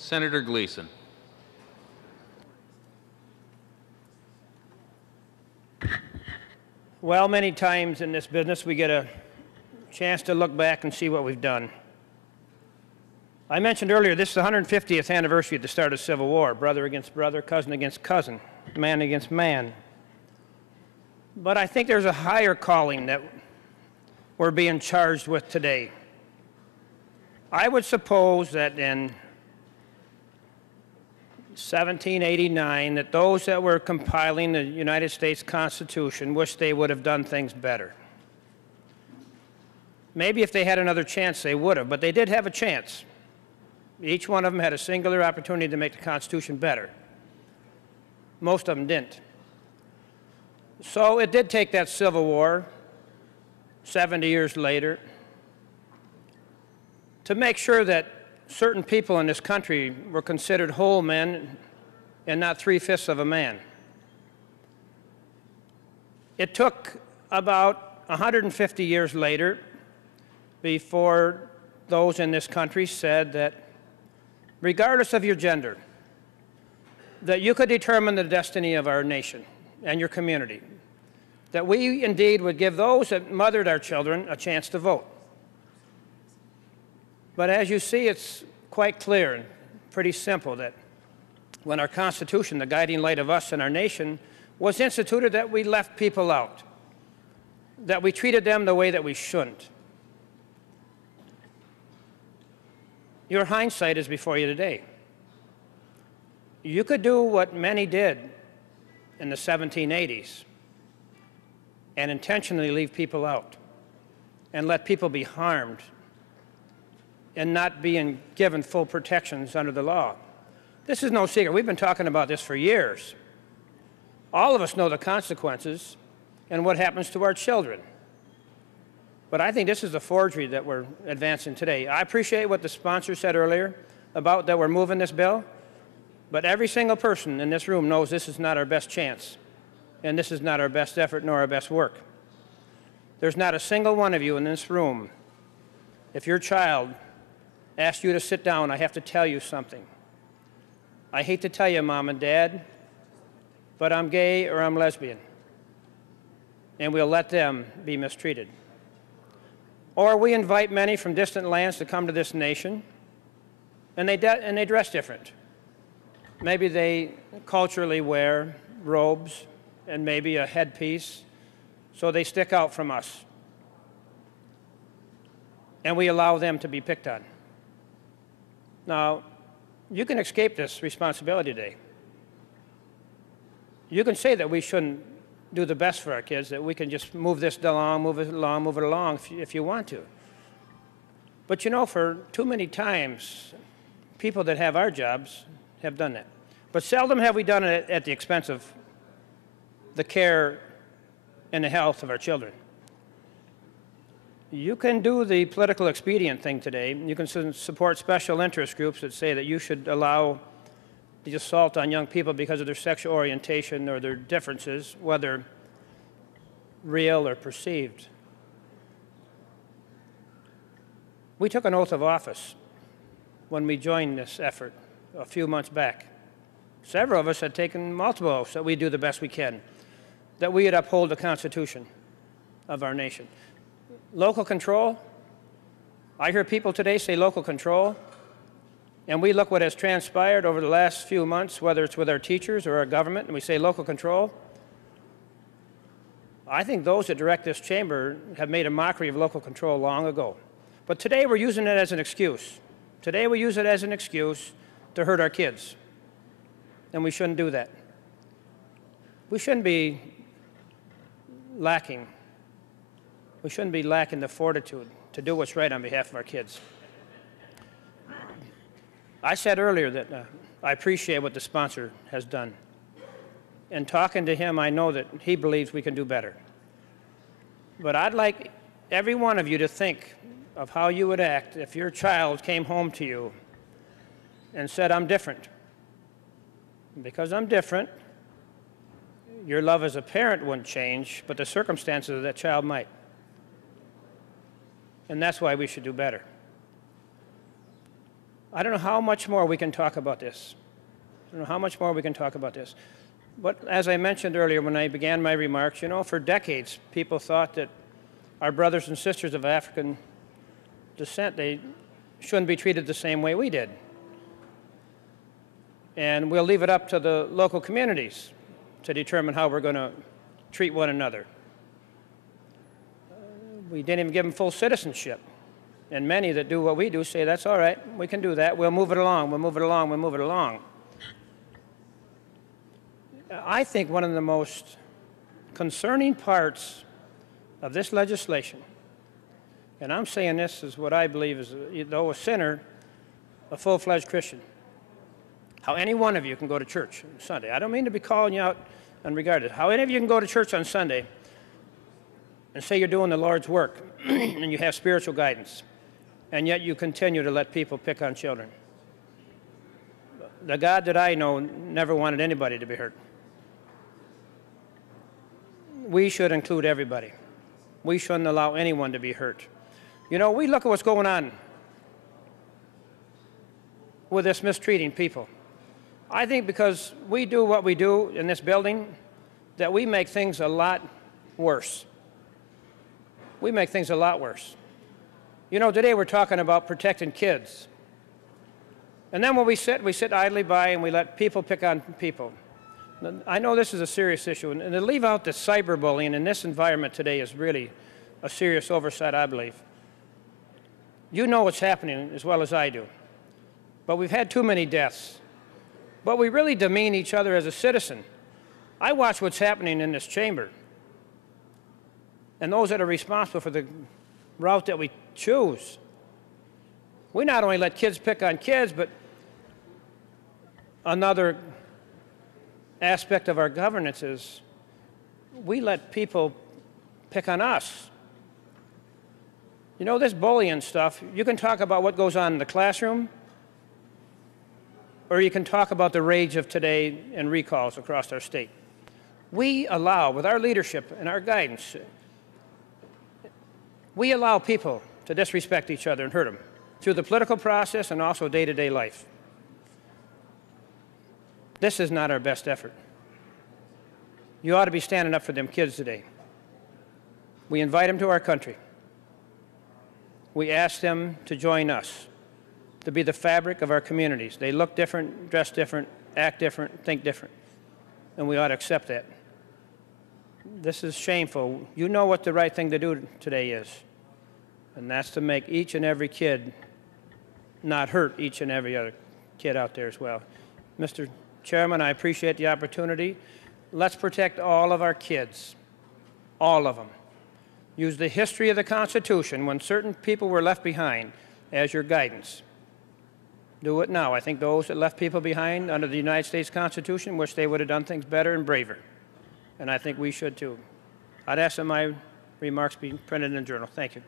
Senator Gleason. Well, many times in this business we get a chance to look back and see what we've done. I mentioned earlier this is the 150th anniversary of the start of the Civil War, brother against brother, cousin against cousin, man against man. But I think there's a higher calling that we're being charged with today. I would suppose that in 1789, that those that were compiling the United States Constitution wished they would have done things better. Maybe if they had another chance, they would have, but they did have a chance. Each one of them had a singular opportunity to make the Constitution better. Most of them didn't. So it did take that Civil War, 70 years later, to make sure that certain people in this country were considered whole men and not 3/5 of a man. It took about 150 years later before those in this country said that regardless of your gender, that you could determine the destiny of our nation and your community, that we indeed would give those that mothered our children a chance to vote. But as you see, it's quite clear and pretty simple that when our Constitution, the guiding light of us and our nation, was instituted, that we left people out, that we treated them the way that we shouldn't. Your hindsight is before you today. You could do what many did in the 1780s and intentionally leave people out and let people be harmed and not being given full protections under the law. This is no secret. We've been talking about this for years. All of us know the consequences and what happens to our children. But I think this is a forgery that we're advancing today. I appreciate what the sponsor said earlier about that we're moving this bill, but every single person in this room knows this is not our best chance, and this is not our best effort nor our best work. There's not a single one of you in this room, if your child asks you to sit down, I have to tell you something. I hate to tell you, Mom and Dad, but I'm gay or I'm lesbian, and we'll let them be mistreated. Or we invite many from distant lands to come to this nation, and they dress different. Maybe they culturally wear robes and maybe a headpiece, so they stick out from us. And we allow them to be picked on. Now, you can escape this responsibility today. You can say that we shouldn't do the best for our kids, that we can just move this along, move it along, move it along if you want to. But you know, for too many times, people that have our jobs have done that. But seldom have we done it at the expense of the care and the health of our children. You can do the political expedient thing today. You can support special interest groups that say that you should allow the assault on young people because of their sexual orientation or their differences, whether real or perceived. We took an oath of office when we joined this effort a few months back. Several of us had taken multiple oaths that we do the best we can, that we would uphold the Constitution of our nation. Local control, I hear people today say local control, and we look what has transpired over the last few months, whether it's with our teachers or our government, and we say local control. I think those that direct this chamber have made a mockery of local control long ago. But today we're using it as an excuse. Today we use it as an excuse to hurt our kids, and we shouldn't do that. We shouldn't be lacking. We shouldn't be lacking the fortitude to do what's right on behalf of our kids. I said earlier that I appreciate what the sponsor has done. And talking to him, I know that he believes we can do better. But I'd like every one of you to think of how you would act if your child came home to you and said, I'm different. And because I'm different, your love as a parent wouldn't change, but the circumstances of that child might. And that's why we should do better. I don't know how much more we can talk about this. I don't know how much more we can talk about this. But as I mentioned earlier when I began my remarks, you know, for decades people thought that our brothers and sisters of African descent, they shouldn't be treated the same way we did. And we'll leave it up to the local communities to determine how we're going to treat one another. We didn't even give them full citizenship. And many that do what we do say, that's all right, we can do that, we'll move it along, we'll move it along, we'll move it along. I think one of the most concerning parts of this legislation, and I'm saying this is what I believe is, though a sinner, a full-fledged Christian, how any one of you can go to church on Sunday. I don't mean to be calling you out unregarded. How any of you can go to church on Sunday and say you're doing the Lord's work and you have spiritual guidance, and yet you continue to let people pick on children. The God that I know never wanted anybody to be hurt. We should include everybody. We shouldn't allow anyone to be hurt. You know, we look at what's going on with this mistreating people. I think because we do what we do in this building, that we make things a lot worse. We make things a lot worse. You know, today we're talking about protecting kids. And then when we sit idly by and we let people pick on people. I know this is a serious issue, and to leave out the cyberbullying in this environment today is really a serious oversight, I believe. You know what's happening as well as I do. But we've had too many deaths. But we really demean each other as a citizen. I watch what's happening in this chamber. And those that are responsible for the route that we choose. We not only let kids pick on kids, but another aspect of our governance is we let people pick on us. You know, this bullying stuff, you can talk about what goes on in the classroom, or you can talk about the rage of today and recalls across our state. We allow, with our leadership and our guidance, we allow people to disrespect each other and hurt them through the political process and also day-to-day life. This is not our best effort. You ought to be standing up for them kids today. We invite them to our country. We ask them to join us, to be the fabric of our communities. They look different, dress different, act different, think different, and we ought to accept that. This is shameful. You know what the right thing to do today is, and that's to make each and every kid not hurt each and every other kid out there as well. Mr. Chairman, I appreciate the opportunity. Let's protect all of our kids, all of them. Use the history of the Constitution when certain people were left behind as your guidance. Do it now. I think those that left people behind under the United States Constitution wish they would have done things better and braver. And I think we should too. I'd ask that my remarks be printed in the journal. Thank you.